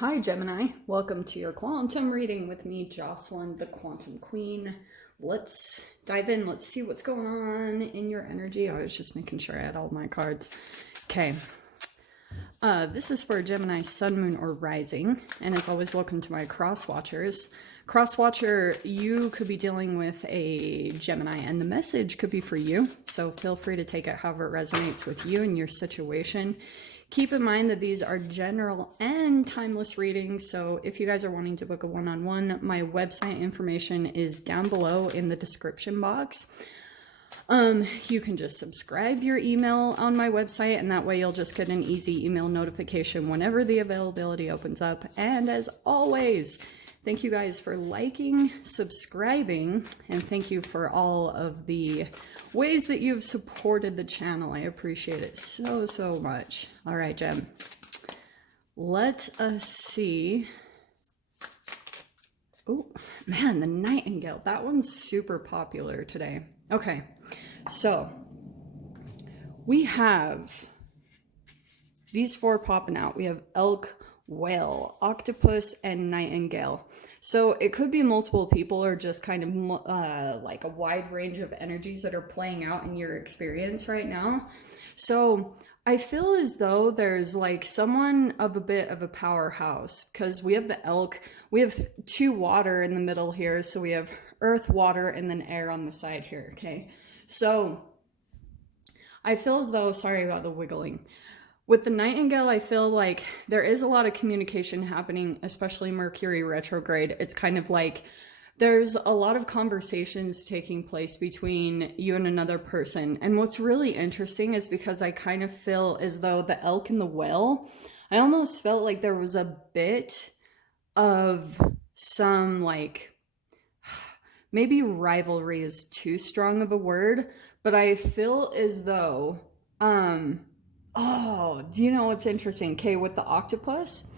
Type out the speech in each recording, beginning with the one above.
Hi Gemini, welcome to your quantum reading with me, Jocelyn, the Quantum Queen. Let's dive in. Let's see what's going on in your energy. I was just making sure I had all my cards. Okay. This is for Gemini Sun, Moon, or Rising. And as always, welcome to my cross watchers. Cross watcher, you could be dealing with a Gemini and the message could be for you. So feel free to take it however it resonates with you and your situation. Keep in mind that these are general and timeless readings, so if you guys are wanting to book a one-on-one, my website information is down below in the description box. You can just subscribe your email on my website, and that way you'll just get an easy email notification whenever the availability opens up. And as always, thank you guys for liking, subscribing, and thank you for all of the ways that you've supported the channel. I appreciate it so much. All right, Gem. Let us see. Oh, man, the Nightingale. That one's super popular today. Okay, so we have these four popping out. We have elk, whale, octopus, and nightingale. So it could be multiple people or just kind of like a wide range of energies that are playing out in your experience right now. So I feel as though there's like someone of a bit of a powerhouse because we have the elk, we have two water in the middle here. So we have earth, water, and then air on the side here. Okay. So I feel as though, sorry about the wiggling. With the Nightingale, I feel like there is a lot of communication happening, especially Mercury retrograde. It's kind of like there's a lot of conversations taking place between you and another person. And what's really interesting is because I kind of feel as though the elk and the whale, I almost felt like there was a bit of some like, maybe rivalry is too strong of a word, but I feel as though, oh, do you know what's interesting? Okay, with the octopus,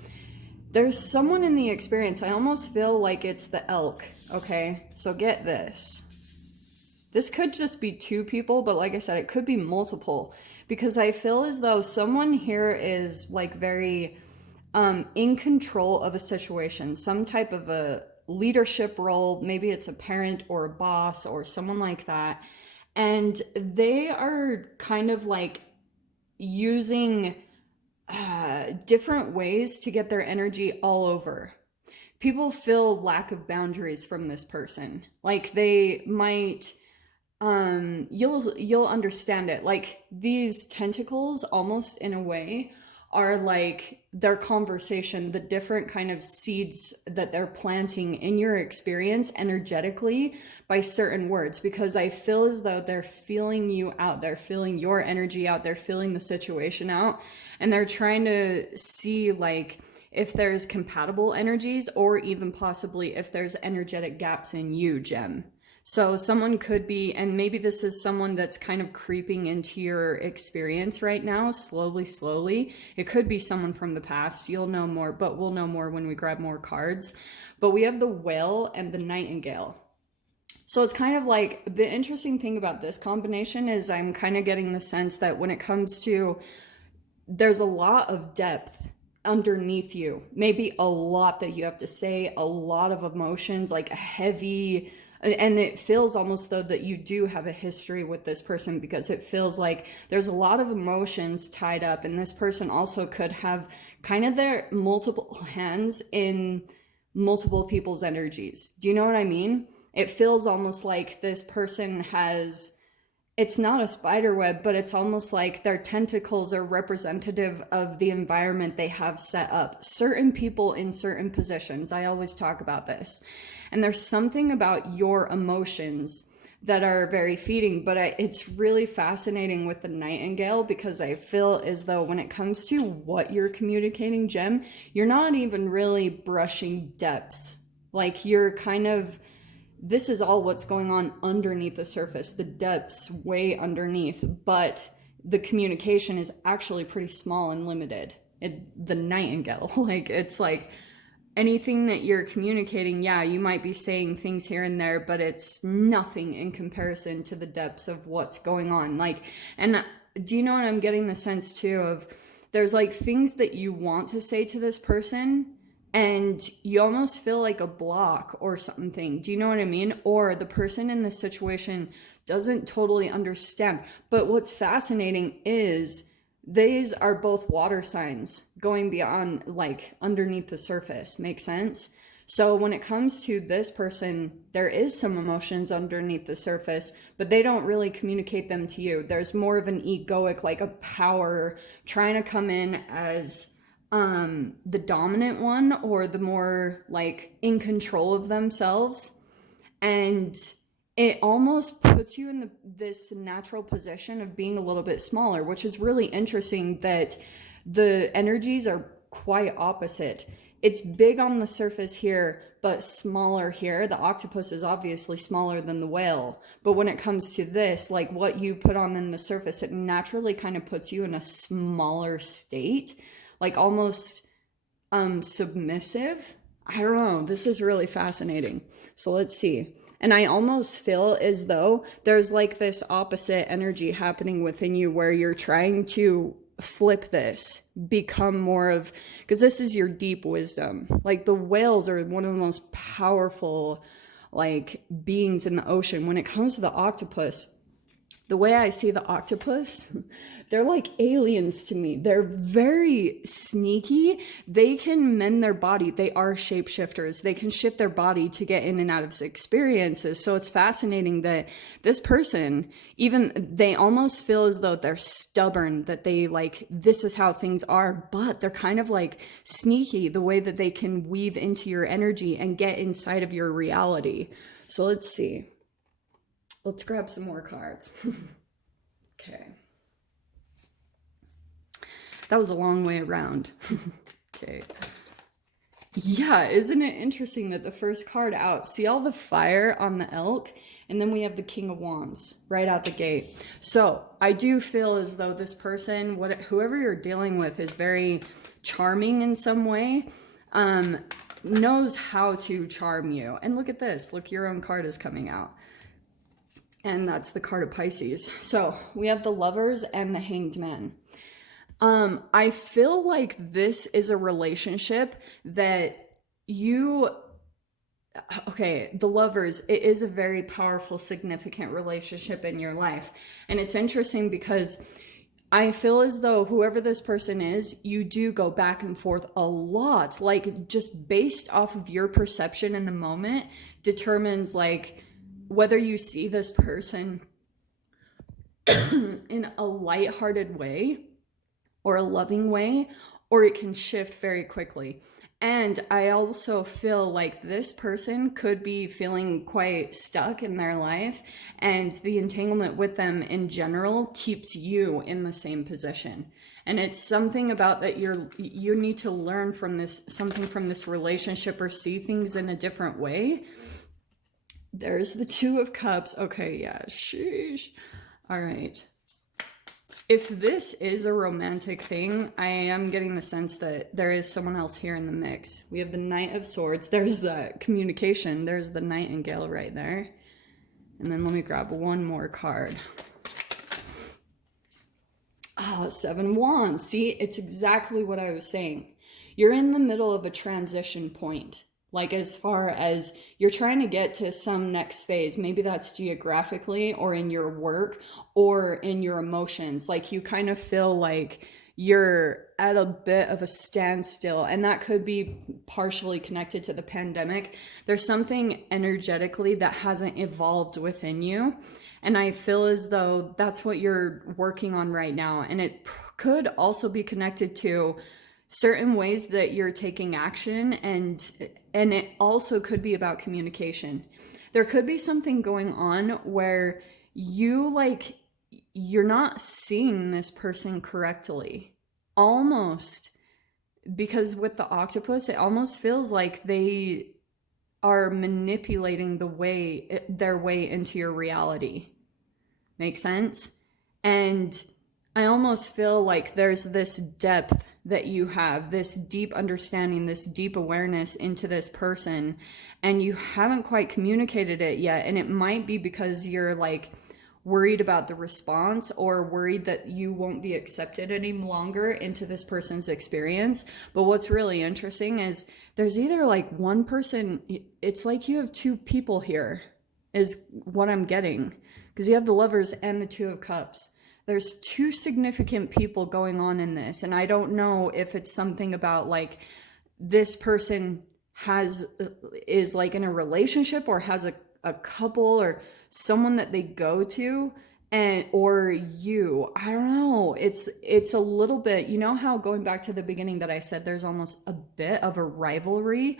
there's someone in the experience. I almost feel like it's the elk. Okay, so get this. This could just be two people, but like I said, it could be multiple because I feel as though someone here is like very in control of a situation, some type of a leadership role. Maybe it's a parent or a boss or someone like that. And they are kind of like using different ways to get their energy all over. People feel lack of boundaries from this person. Like they might you'll understand it. Like these tentacles almost in a way are like their conversation, the different kind of seeds that they're planting in your experience energetically by certain words, because I feel as though they're feeling you out, they're feeling your energy out, they're feeling the situation out, and they're trying to see like if there's compatible energies or even possibly if there's energetic gaps in you, Gem. So someone could be, and maybe this is someone that's kind of creeping into your experience right now, slowly. It could be someone from the past. You'll know more, but we'll know more when we grab more cards. But we have the whale and the nightingale. So it's kind of like the interesting thing about this combination is I'm kind of getting the sense that when it comes to, there's a lot of depth underneath you, maybe a lot that you have to say, a lot of emotions, like a heavy, and it feels almost though that you do have a history with this person because it feels like there's a lot of emotions tied up, and this person also could have kind of their multiple hands in multiple people's energies. Do you know what I mean? It feels almost like this person has, it's not a spider web, but it's almost like their tentacles are representative of the environment they have set up. Certain people in certain positions. I always talk about this. And there's something about your emotions that are very feeding, but it's really fascinating with the nightingale because I feel as though when it comes to what you're communicating, Gem, you're not even really brushing depths. Like you're kind of, this is all what's going on underneath the surface, the depths way underneath, but the communication is actually pretty small and limited. The nightingale, like it's like anything that you're communicating, yeah, you might be saying things here and there, but it's nothing in comparison to the depths of what's going on. Like, and do you know what I'm getting the sense too of? There's like things that you want to say to this person, and you almost feel like a block or something. Do you know what I mean? Or the person in this situation doesn't totally understand. But what's fascinating is these are both water signs going beyond, like, underneath the surface. Make sense? So when it comes to this person, there is some emotions underneath the surface, but they don't really communicate them to you. There's more of an egoic, like a power trying to come in as the dominant one, or the more like in control of themselves. And it almost puts you in this natural position of being a little bit smaller, which is really interesting that the energies are quite opposite. It's big on the surface here, but smaller here. The octopus is obviously smaller than the whale. But when it comes to this, like what you put on in the surface, it naturally kind of puts you in a smaller state, like almost submissive. I don't know. This is really fascinating. So let's see. And I almost feel as though there's like this opposite energy happening within you where you're trying to flip this, become more of, because this is your deep wisdom. Like the whales are one of the most powerful like beings in the ocean. When it comes to the octopus, the way I see the octopus, they're like aliens to me. They're very sneaky. They can mend their body. They are shapeshifters. They can shift their body to get in and out of experiences. So it's fascinating that this person, even they almost feel as though they're stubborn, that they like, this is how things are, but they're kind of like sneaky the way that they can weave into your energy and get inside of your reality. So let's see. Let's grab some more cards. Okay. That was a long way around. Okay. Yeah, isn't it interesting that the first card out, see all the fire on the elk? And then we have the King of Wands right out the gate. So I do feel as though this person, whoever you're dealing with, is very charming in some way, knows how to charm you. And look at this. Look, your own card is coming out. And that's the card of Pisces. So we have the Lovers and the Hanged Man. I feel like this is a relationship that okay, the Lovers, it is a very powerful, significant relationship in your life. And it's interesting because I feel as though whoever this person is, you do go back and forth a lot. Like just based off of your perception in the moment determines like whether you see this person in a lighthearted way or a loving way, or it can shift very quickly. And I also feel like this person could be feeling quite stuck in their life, and the entanglement with them in general keeps you in the same position. And it's something about that you need to learn from this, something from this relationship, or see things in a different way. There's the Two of Cups. Okay, yeah, sheesh. All right. If this is a romantic thing, I am getting the sense that there is someone else here in the mix. We have the Knight of Swords. There's the communication. There's the Nightingale right there. And then let me grab one more card. Ah, Seven Wands. See, it's exactly what I was saying. You're in the middle of a transition point. Like as far as you're trying to get to some next phase, maybe that's geographically or in your work or in your emotions. Like you kind of feel like you're at a bit of a standstill, and that could be partially connected to the pandemic. There's something energetically that hasn't evolved within you. And I feel as though that's what you're working on right now. And it could also be connected to certain ways that you're taking action, and it also could be about communication. There could be something going on where you're not seeing this person correctly, almost, because with the octopus it almost feels like they are manipulating their way into your reality. Make sense? And I almost feel like there's this depth that you have, this deep understanding, this deep awareness into this person, and you haven't quite communicated it yet. And it might be because you're like worried about the response or worried that you won't be accepted any longer into this person's experience. But what's really interesting is there's either like one person, it's like you have two people here, is what I'm getting, because you have the Lovers and the Two of Cups. There's two significant people going on in this, and I don't know if it's something about like this person is like in a relationship or has a couple or someone that they go to, and or you, I don't know, it's a little bit, you know how going back to the beginning that I said there's almost a bit of a rivalry.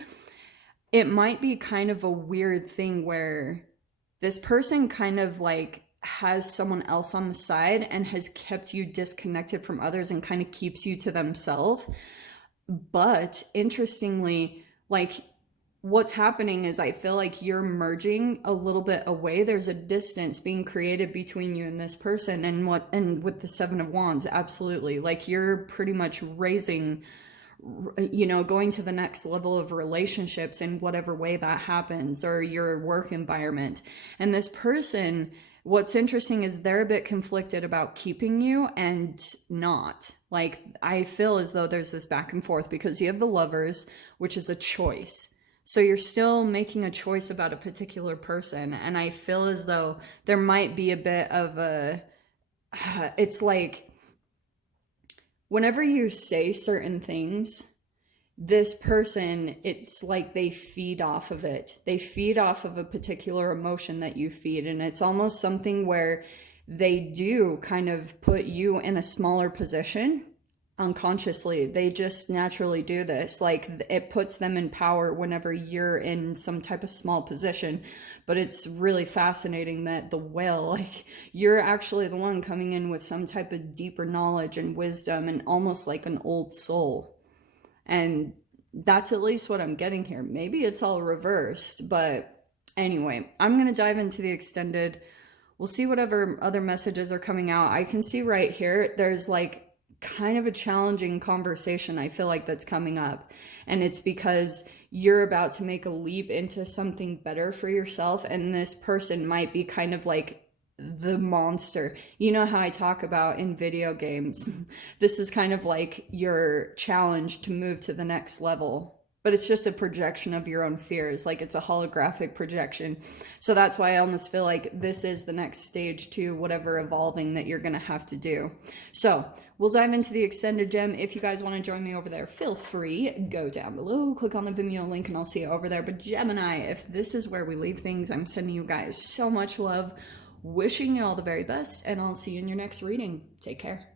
It might be kind of a weird thing where this person kind of like has someone else on the side and has kept you disconnected from others and kind of keeps you to themselves. But interestingly, like what's happening is I feel like you're merging a little bit away. There's a distance being created between you and this person. And with the Seven of Wands, absolutely. Like you're pretty much raising, you know, going to the next level of relationships in whatever way that happens, or your work environment. And this person, what's interesting is they're a bit conflicted about keeping you and not. Like, I feel as though there's this back and forth because you have the Lovers, which is a choice. So you're still making a choice about a particular person. And I feel as though there might be a bit of a, it's like, whenever you say certain things, this person, it's like they feed off of it. They feed off of a particular emotion that you feed. And it's almost something where they do kind of put you in a smaller position unconsciously. They just naturally do this. Like it puts them in power whenever you're in some type of small position. But it's really fascinating that the Whale, like you're actually the one coming in with some type of deeper knowledge and wisdom and almost like an old soul. And that's at least what I'm getting here. Maybe it's all reversed, but anyway, I'm going to dive into the extended. We'll see whatever other messages are coming out. I can see right here, there's like kind of a challenging conversation I feel like that's coming up. And it's because you're about to make a leap into something better for yourself. And this person might be kind of like the monster. You know how I talk about in video games, this is kind of like your challenge to move to the next level, but it's just a projection of your own fears. Like it's a holographic projection. So that's why I almost feel like this is the next stage to whatever evolving that you're going to have to do. So we'll dive into the extended gem. If you guys want to join me over there, feel free, go down below, click on the Vimeo link and I'll see you over there. But Gemini, if this is where we leave things, I'm sending you guys so much love, wishing you all the very best, and I'll see you in your next reading. Take care.